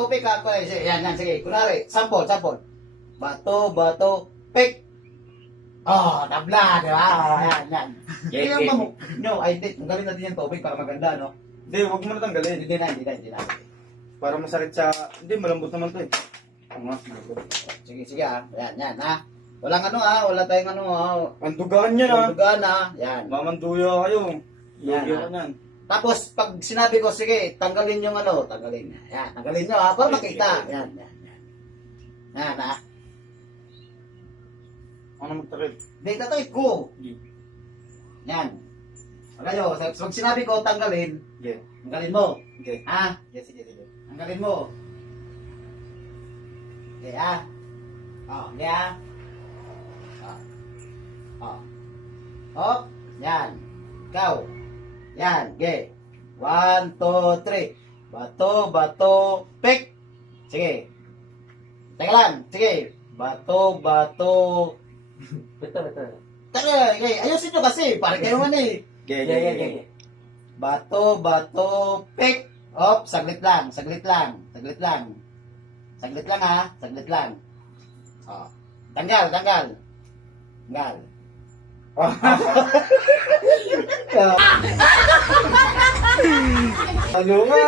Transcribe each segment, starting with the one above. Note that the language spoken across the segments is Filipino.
bato, pick. Yan, sige. Kunwari, sample. Bato, pick. Oh, tabla, di ba? Yan. Kaya mo, no, ay, tanggalin natin yung tubig para maganda, no? Hindi, huwag mo na tanggalin. Hindi na. Para masakit sa... Hindi, malambot naman to eh. Oo nga, malambot. Sige, yan, ha? Walang wala tayong Ang dugaan niya na. dugaan, ha? Yan. Mamanduya kayo. Yan, Lugi ha? ka niyan. Tapos, pag sinabi ko, sige, tanggalin yung tanggalin niya. Yan, tanggalin nyo, ha? Para makita. Yan. Yan, ha? Ano magtakip? Hindi, tatay ko. Yan. Pag pag sinabi ko, tanggalin, Okay. tanggalin mo. Okay. Ha? Yes, sige. Tanggalin mo. Okay, ha? Okay, ha? Hop. Yan. Ikaw. Yan. Okay. 1, 2, 3. Bato, pick. Sige. Teka lang. Sige. Bato. Betul. Teka, okay. Ayusin nyo kasi. Parang kayo man eh. Okay. Bato, pick. Hop. Saglit lang, ha. Saglit lang. Oh. Tanggal. Ano nga?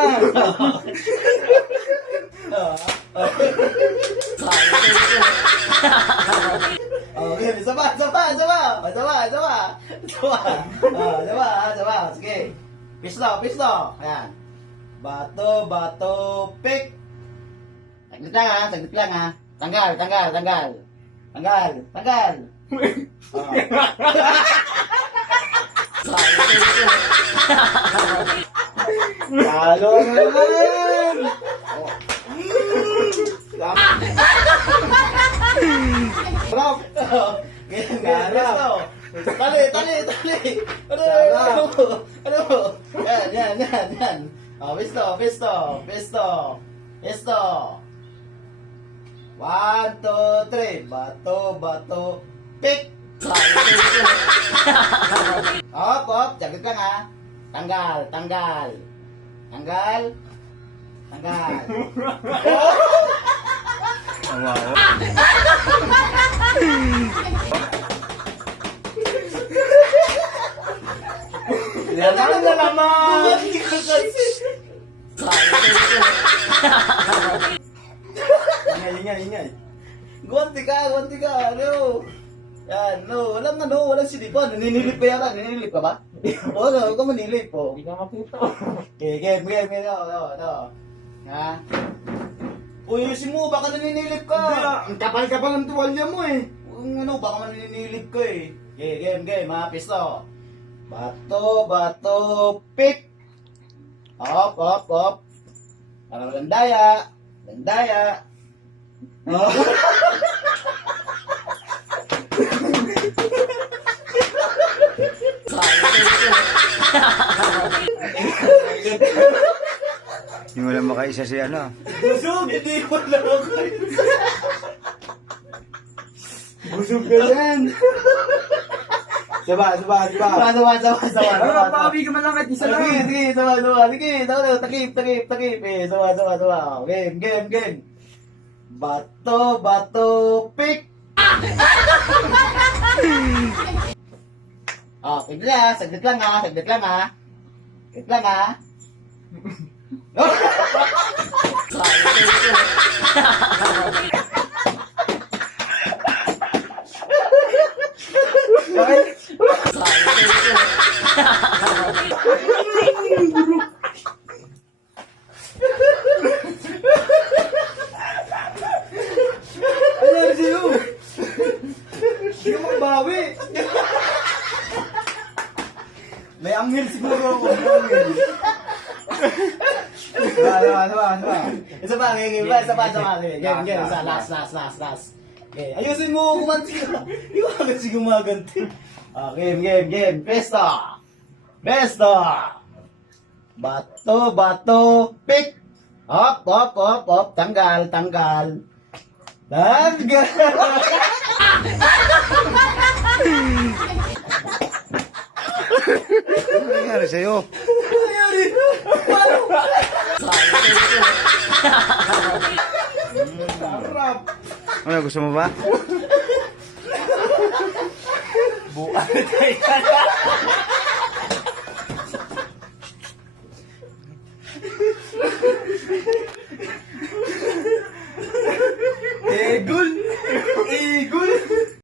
Okay, sama. Sige. Pisto. Ayan. Bato, pick. Saglit lang ha. Tanggal. Lalo naman! Sarap. Sarap. Tali. Ano? Yan. Oh, pisto. 1, 2, 3. Bato, pick. Hop. Saglit lang ha. Tanggal. Wow. Yan na naman! Hindi ko kasi. Ingay. Guwanti ka. Ano? Yan, walang sinipan. Naninilip pa yata. Naninilip ka ba? Oo, huwag ka manilip po. Hindi ka makita. Okay, game. Ha? Uyusin mo, baka naninilip ka. Ang kapal-kapal ng tuwalya mo eh. Baka maninilip ka eh. Okay, game, ha? Pisto. Bato, pick. Hop. Para landaya. Oh. Hindi mo lang makaisa si ano. Busog, hindi ko lang ako. Busog ka yan. Saba. Sawa. Pabi ka man lang kahit isa lang. Sige, sawa. Sige, takip. Sawa. Game. Bato, pick. Oh, saglit lang ha. Ano sa'yo? Hindi ka makabawi. May anghel siguro ako. Saba. Isa pa. Game. Last. Okay, ayusin mo, kumanti ka. Iwan ka si gumaganti. Game. Pesto. Bato, pick. Hop. Tanggal. Ano nangyari sa'yo? Ano nangyari? Sarap. Ano, gusto mo ba? Buwan.